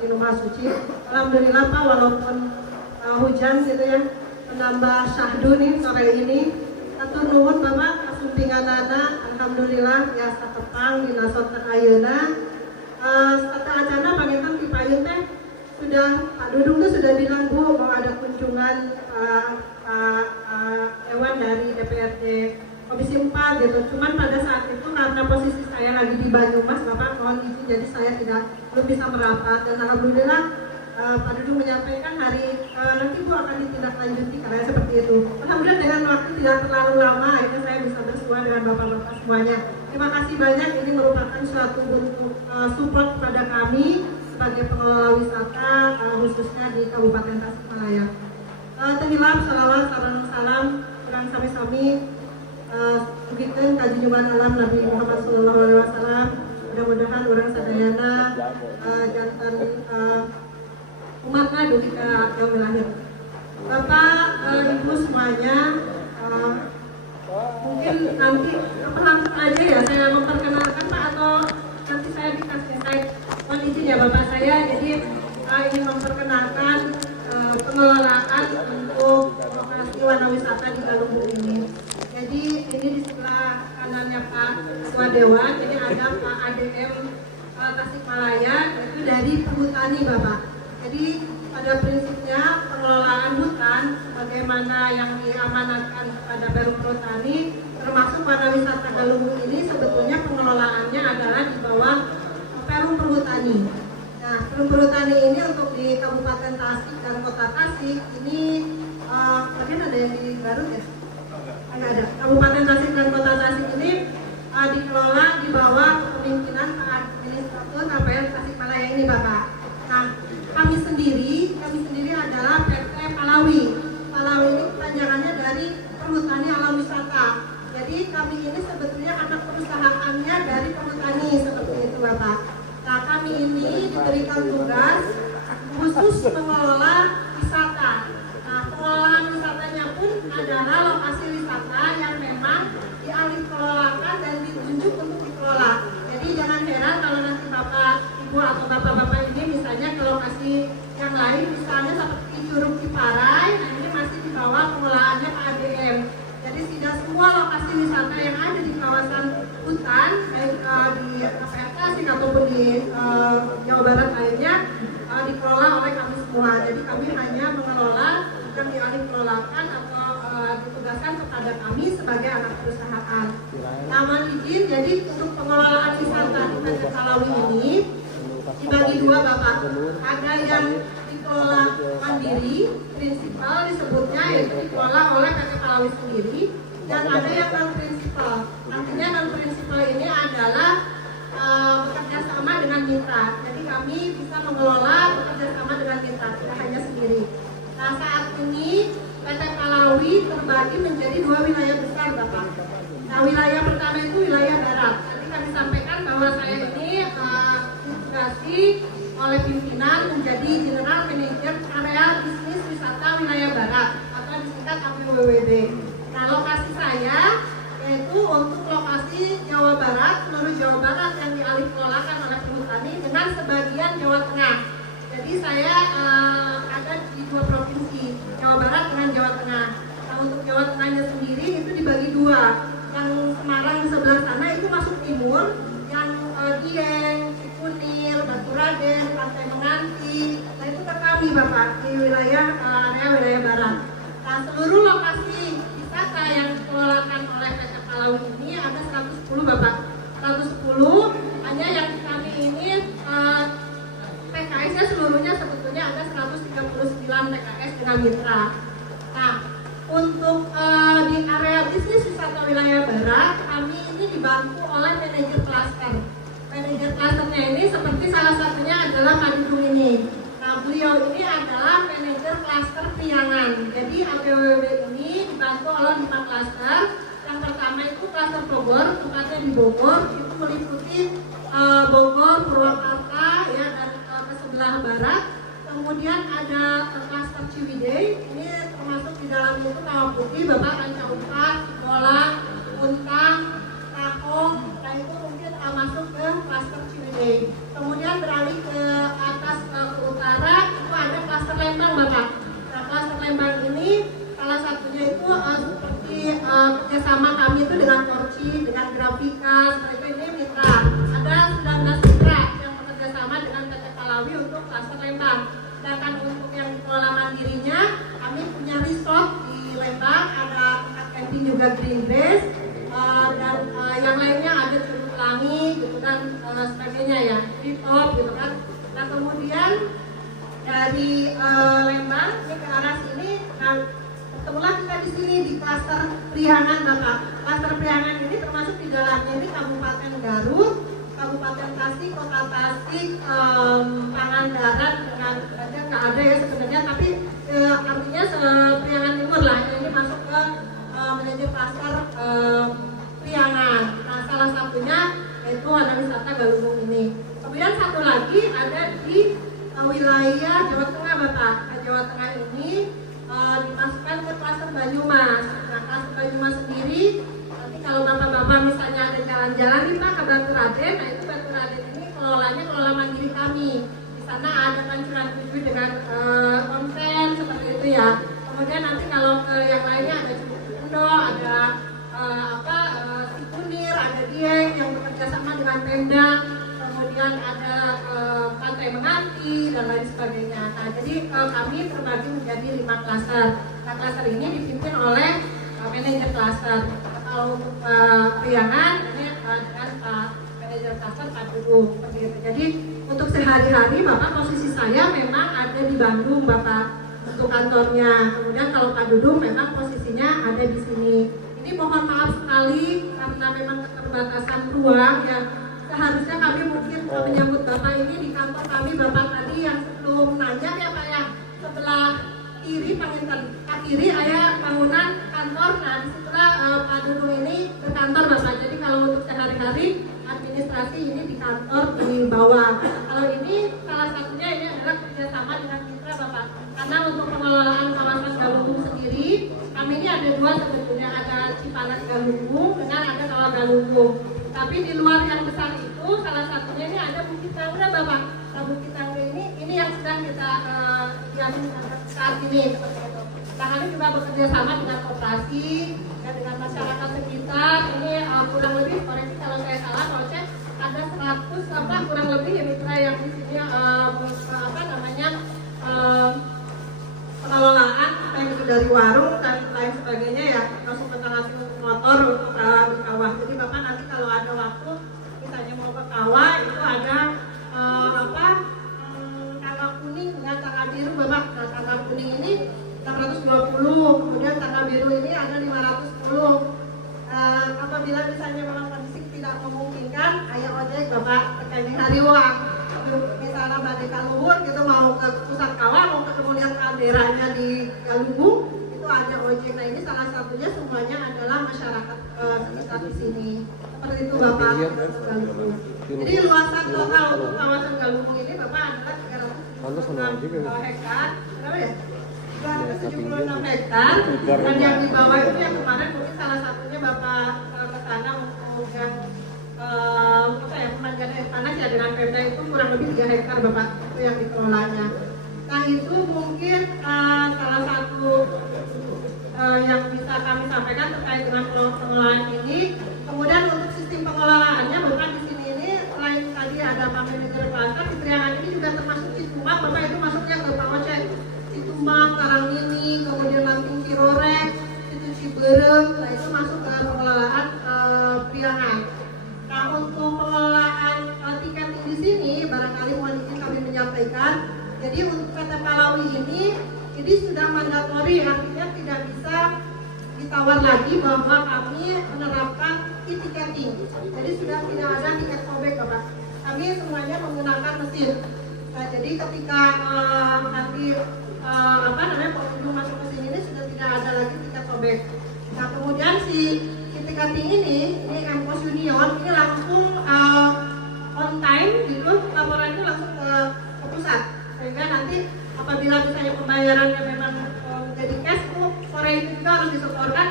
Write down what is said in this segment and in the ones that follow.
di rumah suci. Alhamdulillah Pak, walaupun hujan gitu ya, menambah syahdu nih sore ini. Atur nuhun Bapak kasumpingan anak, alhamdulillah ya satepang di nasotan ayeuna. Kata acana pangitan di payun teh sudah Pak Dudung tuh sudah bilang Bu mau ada kunjungan Ewan dari DPRD Komisi 4 gitu. Cuman pada saat itu karena posisi saya lagi di Banyumas, Bapak mohon izin jadi saya belum bisa merapat dan alhamdulillah Pak Dudung menyampaikan hari nanti Bu akan ditindaklanjuti karena seperti itu. Alhamdulillah dengan waktu tidak terlalu lama akhirnya saya bisa bersua dengan Bapak-Bapak semuanya. Terima kasih banyak, ini merupakan suatu bentuk support kepada kami sebagai pengelola wisata khususnya di Kabupaten Tasikmalaya. Tehilap, salawat, salam, kurang sami-sami mungkin kaji nyuman alam Nabi Muhammad SAW. Mudah-mudahan orang sadayana jantan umatnya dugi ke yang lahir. Bapak, Ibu semuanya, mungkin nanti langsung aja ya saya memperkenalkan Pak, atau nanti saya dikasih slide. Mohon izin ya Bapak, saya jadi ingin memperkenalkan pengelolaan untuk lokasi warna wisata di Galunggung ini. Jadi ini di sebelah kanannya Pak Ketua Dewan, ini ada Pak ADM Tasikmalaya, itu dari Perhutani Bapak. Jadi pada prinsipnya pengelolaan hutan sebagaimana yang diamanatkan kepada Perum Perhutani, termasuk warna wisata Galunggung ini sebetulnya pengelolaannya adalah di bawah Perum Perhutani. Nah, Perum Perhutani ini untuk di Kabupaten Tasik dan Kota Tasik ini mungkin ada yang di Garut ya? Enggak ada. Kabupaten Tasik dan Kota Tasik ini dikelola di bawah kepemimpinan Pak Administrator KPR Tasikmalaya ini Bapak. Nah, kami sendiri adalah PT Palawi. Palawi ini kepanjangannya dari Perhutani Alam Wisata. Jadi kami ini sebetulnya anak perusahaannya dari Perhutani seperti itu Bapak. Nah, kami ini diberikan tugas khusus mengelola wisata. Nah, pengelolaan wisatanya pun adalah lokasi wisata yang memang dialih kelolakan dan ditunjuk untuk dikelola. Jadi jangan heran kalau nanti Bapak Ibu atau Bapak-Bapak ini misalnya ke lokasi yang lain, misalnya seperti Curug Ciparai, nah ini masih di bawah pengelolaannya Pak ADM. Jadi tidak semua lokasi wisata yang ada di kawasan hutan, baik di KPR Tasik ataupun di Jawa Barat lainnya, dikelola oleh kami semua. Jadi kami hanya mengelola yang dialih kelolakan atau ditugaskan kepada kami sebagai anak perusahaan. Namun izin, jadi untuk pengelolaan wisata di PT Palawi ini dibagi dua Bapak. Ada yang dikelola mandiri, prinsipal disebutnya, yaitu dikelola oleh PT Palawi sendiri, dan ada yang non prinsipal. Artinya non prinsipal ini adalah bekerja sama dengan mitra. Jadi kami bisa mengelola bekerja sama dengan mitra, tidak hanya sendiri. Nah, saat ini PT Palawi terbagi menjadi dua wilayah besar Bapak. Nah, wilayah pertama itu wilayah barat. Tadi kami sampaikan bahwa saya ini diintegrasi oleh pimpinan menjadi General Manager Area Bisnis Wisata Wilayah Barat atau disingkat APWWB. Nah, lokasi saya yaitu untuk lokasi Jawa Barat, seluruh Jawa Barat yang dialih kelolakan oleh Perhutani dengan sebagian Jawa Tengah. Jadi saya ada di dua provinsi, Jawa Barat dengan Jawa Tengah. Nah, untuk Jawa Tengahnya sendiri itu dibagi dua. Yang Semarang di sebelah sana itu masuk timur, yang Dieng, Cikunir, Baturaden, Pantai Menganti, nah itu ke kami Bapak di wilayah area wilayah barat. Nah, seluruh lokasi wisata yang dikelolakan oleh PT Palawi ini ada 110 Bapak. 110, hanya yang kami ini PKS-nya seluruhnya sebetulnya ada 139 PKS dengan mitra. Nah, untuk di area bisnis wisata wilayah barat, kami ini dibantu oleh manajer klaster. Manajer klasternya ini seperti salah satunya adalah Pak Dudung ini. Nah, beliau ini adalah manajer klaster Priangan. Jadi APWB ini dibantu oleh 5 klaster. Yang pertama itu klaster Bogor, tempatnya di Bogor, itu meliputi Bogor, Purwakarta, ya, dan ke sebelah barat. Kemudian ada klaster Ciwidey, ini termasuk di dalam itu Kawah Putih, Bapak, Ranca Upas, Bolang, Untang, Tahong, nah itu mungkin masuk ke klaster Ciwidey. Kemudian beralih ke atas ke utara itu ada klaster Lembang Bapak. Nah klaster Lembang ini salah satunya itu seperti kerjasama kami itu dengan Korci, dengan Grafika, seperti ini mitra. Ada 19 mitra yang bekerja sama dengan PT Palawi untuk klaster Lembang. Sedangkan untuk yang dikelola mandirinya, kami punya resort di Lembang, ada tempat camping juga Green Base, dan yang lainnya ada Curug Pelangi gitu kan, sebagainya ya, Rooftop gitu kan. Nah kemudian dari Lembang ini ke arah sini, nah ketemulah kita di sini di klaster Priangan Bapak. Klaster Priangan ini termasuk di dalamnya ini Kabupaten Garut, Kabupaten Tasik, Kota Tasik, Pangandaran dengan nggak ada ya sebenarnya, tapi artinya Priangan Timur lah. Ini masuk ke manajer klaster Priangan. Nah salah satunya yaitu ada wisata Galunggung ini. Kemudian satu lagi ada di wilayah Jawa Tengah Bapak. Nah, Jawa Tengah ini dimasukkan ke klaster Banyumas. Nah klaster Banyumas sendiri nanti kalau bapak-bapak misalnya ada jalan-jalan nih Pak ke Batu Raden, nah itu Batu Raden ini kelola mandiri kami. Di sana ada Pancuran 7 dengan konven seperti itu ya. Kemudian nanti kalau ke yang lainnya ada Cibukundo, ada Sikunir, ada Dieng yang bekerja sama dengan Pemda. Kemudian ada Pantai Menganti dan lain sebagainya. Nah, jadi kami terbagi menjadi 5 klaster. Nah, klaster ini dipimpin oleh manajer klaster. Kalau untuk Priangan ini dengan manajer klaster Pak Dudung. Jadi untuk sehari-hari Bapak posisi saya memang ada di Bandung Bapak untuk kantornya. Kemudian kalau Pak Dudung memang posisinya ada di sini. Ini mohon maaf sekali karena memang keterbatasan ruang ya. Seharusnya kami mungkin menyambut Bapak ini di kantor kami. Bapak tadi yang sebelum nanya ya Pak ya, sebelah kiri Panginten, kiri ada bangunan kantor. Nah disitulah Pak Dudung ini berkantor Bapak. Jadi kalau untuk sehari-hari administrasi ini di kantor di bawah. Kalau ini salah satunya ini adalah kerjasama dengan mitra Bapak. Karena untuk pengelolaan kawasan Galunggung sendiri, kami ini ada 2 sebetulnya, ada Cipanas Galunggung dengan ada Kawah Galunggung. Tapi di luar yang besar itu salah satunya ini ada Bukit Tangga Bapak. Nah Bukit Tangga ini yang sedang kita saat ini seperti itu. Nah kami juga bekerja sama dengan koperasi dan dengan masyarakat sekitar. Ini kurang lebih, koreksi kalau saya salah, kalau cek ada 100 kurang lebih ya mitra yang di sini pengelolaan baik itu dari warung dan lain sebagainya ya, masuk ke tengah motor untuk di kawah. Jadi Bapak nanti kalau ada waktu misalnya mau ke kawah itu ada tangga kuning dengan tangga biru Bapak. Nah, tangga kuning ini 620, kemudian tangga biru ini ada 510. Apabila misalnya memang kondisi tidak memungkinkan, ayo ojek Bapak terkait hari uang. Misalnya Mbak Luhur gitu mau ke pusat kawah, mau ketemu lihat kalderanya di Galunggung, itu ada ojek. Nah ini salah satunya semuanya adalah masyarakat sekitar di sini. Seperti itu Bapak. Galunggung. Jadi luasan total untuk kawasan Galunggung ini Bapak adalah 376 hektar. Berapa ya? 276 hektar. Dan yang di bawah itu yang kemarin mungkin salah satunya Bapak ke sana untuk yang pemandian air panas ya dengan Pemda itu kurang lebih 3 hektar Bapak itu yang dikelolanya. Nah itu mungkin salah satu yang bisa kami sampaikan terkait dengan pengelolaan ini. Kemudian untuk sistem pengelolaannya Bapak di sini ini selain tadi ada Pak Manajer Pasar, di Priangan ini juga termasuk Citumbang Bapak, itu masuknya ke Pak Ocek. Citumbang, Karangmini, kemudian Lampung Cirorek, itu Ciberem, nah itu masuk ke pengelolaan Priangan. Nah untuk pengelolaan tiketing di sini barangkali mohon izin kami menyampaikan. Jadi untuk PT Palawi ini sudah mandatori, artinya tidak bisa ditawar lagi bahwa kami menerapkan e-ticketing. Jadi sudah tidak ada tiket sobek Bapak. Kami semuanya menggunakan mesin. Nah jadi ketika nanti pengunjung masuk ke sini ini sudah tidak ada lagi tiket sobek. Nah kemudian si e-ticketing ini Empos Union ini langsung on time gitu, laporan itu langsung ke pusat. Sehingga nanti apabila misalnya pembayarannya memang menjadi cash itu sore itu juga harus disetorkan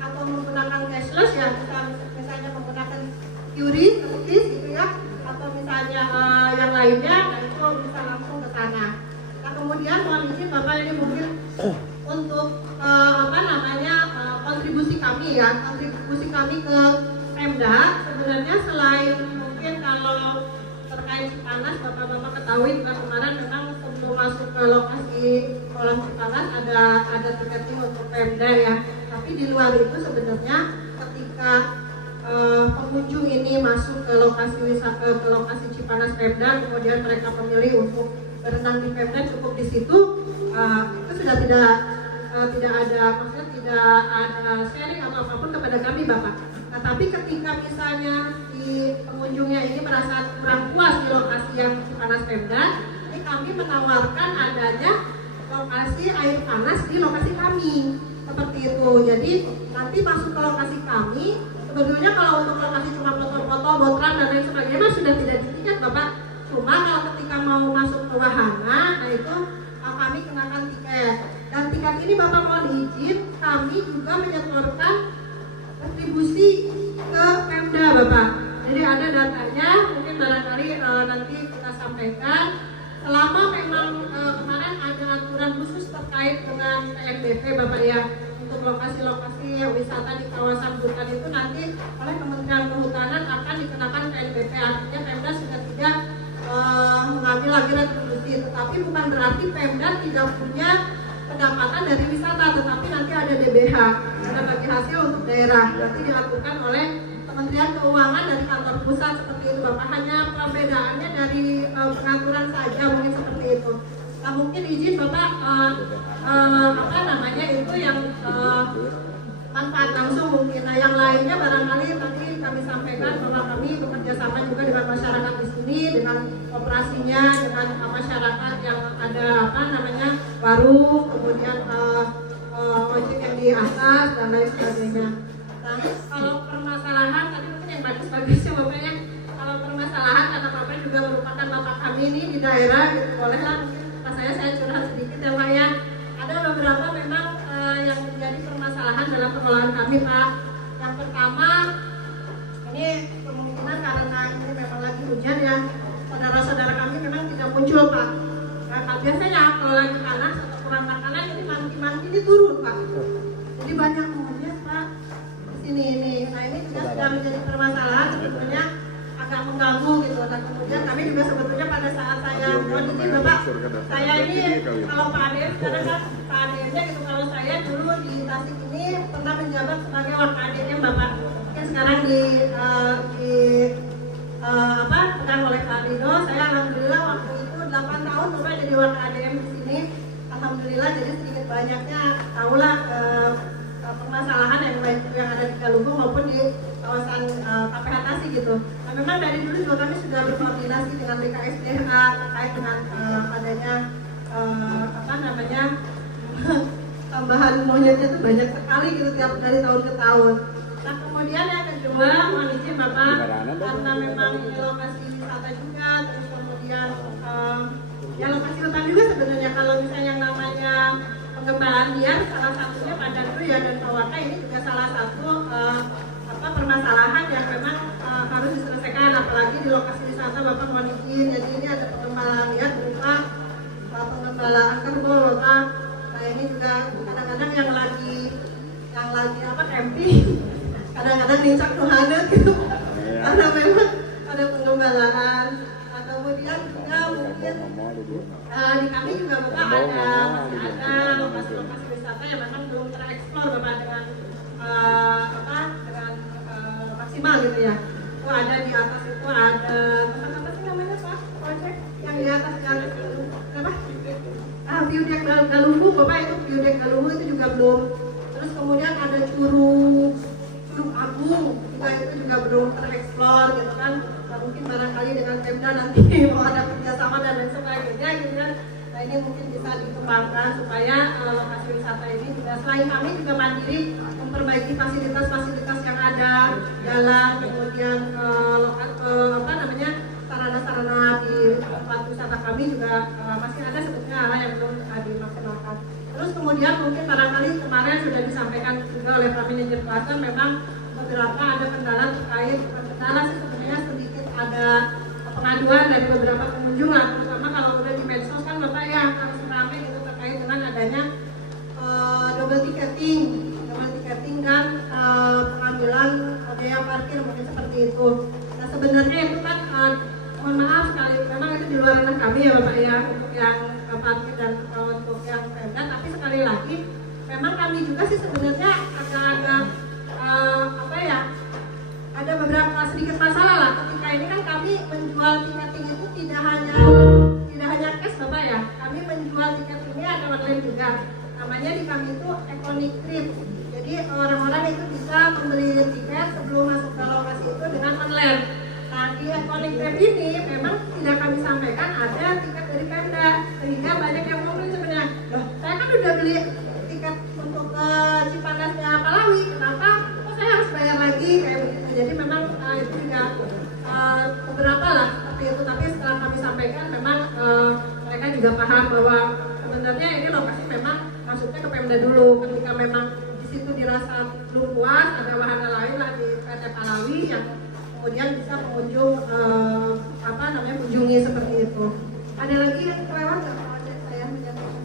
atau menggunakan cashless ya, misalnya menggunakan QRIS gitu ya, atau misalnya yang lainnya, nah itu bisa langsung kami ya, kontribusi kami ke Pemda sebenarnya selain mungkin kalau terkait Cipanas, Bapak-Bapak ketahui juga kemarin memang sebelum masuk ke lokasi kolam Cipanas ada tiketing untuk Pemda ya. Tapi di luar itu sebenarnya ketika pengunjung ini masuk ke lokasi wisata, ke lokasi Cipanas Pemda, kemudian mereka memilih untuk berenang di Pemda, cukup di situ, itu sudah tidak ada, maksudnya tidak ada sharing atau apapun kepada kami Bapak. Nah, tapi ketika misalnya di pengunjungnya ini merasa kurang puas di lokasi yang Cipanas Pemda, ini kami menawarkan adanya lokasi air panas di lokasi kami, seperti itu. Jadi nanti masuk ke lokasi kami, sebetulnya kalau untuk lokasi cuma foto-foto, botram dan lain sebagainya sudah tidak ditiket Bapak. Cuma kalau ketika mau masuk ke wahana, nah itu kami kenakan tiket. Dan tiket ini Bapak mohon izin, kami juga menyetorkan kontribusi ke Pemda Bapak. Jadi ada datanya, mungkin barangkali nanti kita sampaikan. Selama memang kemarin ada aturan khusus terkait dengan PNBP Bapak ya, untuk lokasi-lokasi wisata di kawasan hutan itu nanti oleh Kementerian Kehutanan akan dikenakan PNBP. Artinya Pemda sudah tidak mengambil lagi retribusi, tetapi bukan berarti Pemda tidak punya pendapatan dari wisata, tetapi nanti ada DBH, ada bagi hasil untuk daerah, nanti dilakukan oleh Kementerian Keuangan dari kantor pusat seperti itu Bapak. Hanya perbedaannya dari pengaturan saja mungkin seperti itu. Nah mungkin izin Bapak apa namanya itu yang manfaat langsung mungkin. Nah yang lainnya barangkali nanti kami sampaikan bahwa kami bekerja sama juga dengan masyarakat di sini, dengan operasinya, dengan masyarakat yang ada apa namanya warung, kemudian ojek yang di atas dan lain sebagainya. Nah kalau permasalahan tadi mungkin yang bagus-bagusnya Bapak ya, kalau permasalahan karena Bapak juga merupakan bapak kami ini di daerah gitu, bolehlah mungkin saya curhat sedikit ya Pak ya. Ada beberapa memang yang menjadi permasalahan dalam pengelolaan kami Pak. Yang pertama, ini kemungkinan karena ini memang lagi hujan ya, saudara-saudara kami memang tidak muncul Pak. Nah, biasanya kalau lagi panas atau kurang makanan ini mangki-mangki ini turun Pak. Jadi banyak monyet Pak di sini ini. Nah ini juga sudah menjadi permasalahan sebetulnya, agak mengganggu gitu. Dan kemudian kami juga sebetulnya pada saat saya kondisi Bapak, saya ini kalau Pak Ade, karena kan Pak Ade-nya gitu, kalau saya dulu di Tasik ini pernah menjabat sebagai Wakadem Bapak. Yang sekarang di pegang oleh Pak Rido. Saya alhamdulillah waktu itu 8 tahun Bapak jadi Wakadem di sini. Alhamdulillah jadi sedikit banyaknya tahulah permasalahan yang ada di Galunggung maupun di kawasan KPH Tasik gitu. Nah, memang dari dulu juga kami sudah berkoordinasi dengan BKSDH terkait dengan adanya tambahan monyetnya itu banyak sekali gitu tiap dari tahun ke tahun. Nah kemudian yang kedua, mohon izin Bapak, karena memang ini lokasi wisata juga, terus kemudian ya lokasi hutan juga sebenarnya. Kalau misalnya yang namanya pengembangan liar, salah satunya pada itu ya, dan Pawaka ini juga salah satu permasalahan yang memang harus diselesaikan, apalagi di lokasi wisata Bapak mohon izin. Jadi ini ada pengembangan liar berupa pengembangan kerbau Bapak. Nah ini juga kadang-kadang yang lagi camping, kadang-kadang nincak tuhanet gitu, karena memang ada pengembangan. Nah, kemudian juga mungkin di kami juga Bapak masih ada lokasi-lokasi wisata yang memang belum tereksplor Bapak dengan maksimal gitu ya. Itu ada di atas itu ada tempat apa sih namanya Pak? Proyek yang di atas apa? View deck Galunggung Bapak, itu view deck Galunggung itu juga belum. Terus kemudian ada Curug Agung juga, itu juga belum tereksplor gitu kan. Nah, mungkin barangkali dengan Pemda nanti mau ada kerjasama dan lain sebagainya gitu kan. Nah ini mungkin bisa dikembangkan supaya lokasi wisata ini juga selain kami juga mandiri memperbaiki fasilitas-fasilitas yang ada, jalan, kemudian sarana-sarana di tempat wisata kami juga masih ada sebetulnya hal yang belum dimaksimalkan. Terus kemudian mungkin barangkali kemarin sudah disampaikan juga oleh Pak Manajer Klaster, memang beberapa ada kendala terkait, kendala sih sebenarnya sedikit ada pengaduan dari beberapa pengunjung lah, terutama kalau udah di medsos kan Bapak ya harus ramai gitu terkait dengan adanya double ticketing dan itu. Nah sebenarnya itu kan mohon maaf sekali, memang itu di luar ranah kami ya Bapak ya, untuk yang parkir dan untuk yang Pemda, tapi sekali lagi memang kami juga sih sebenarnya agak-agak apa ya, ada beberapa sedikit masalah lah ketika ini kan kami menjual tiketing itu tidak hanya cash Bapak ya, kami menjual tiket ini ada online juga, namanya di kami itu Iconic Trip. Jadi orang-orang itu bisa membeli tiket sebelum masuk ke lokasi itu dengan online. Nah di Iconic Trip ini memang tidak kami sampaikan ada tiket dari Pemda, sehingga banyak yang ngomong sebenarnya, loh saya kan udah beli tiket untuk ke Cipandasnya Palawi, kenapa kok saya harus bayar lagi kayak begitu. Jadi memang itu juga beberapa lah seperti itu, tapi setelah kami sampaikan memang mereka juga paham bahwa sebenarnya ini lokasi memang masuknya ke Pemda dulu. Ketika memang di situ dirasa belum puas, ada wahana lain lah di PT Palawi yang kemudian bisa pengunjung kunjungi seperti itu. Ada lagi yang kelewat nggak? Ada saya menyampaikan.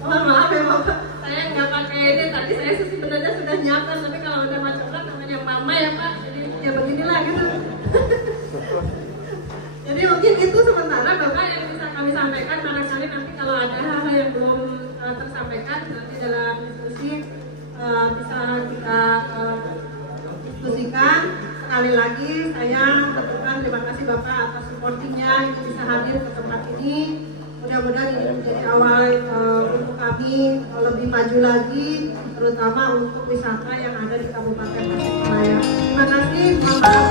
Mohon maaf ya Bapak, saya nggak pakai ini. Tadi saya sebenarnya sudah nyiapkan, tapi kalau udah macam namanya mama ya Pak, jadi ya beginilah gitu. Jadi mungkin itu sementara Bapak yang bisa kami sampaikan. Barangkali nanti kalau ada hal-hal yang belum tersampaikan nanti dalam diskusi bisa kita diskusikan. Sekali lagi saya berterima terima kasih Bapak atas supportingnya itu bisa hadir ke tempat ini. Mudah-mudahan ini menjadi awal untuk kami lebih maju lagi, terutama untuk wisata yang ada di Kabupaten Tasikmalaya. Terima kasih.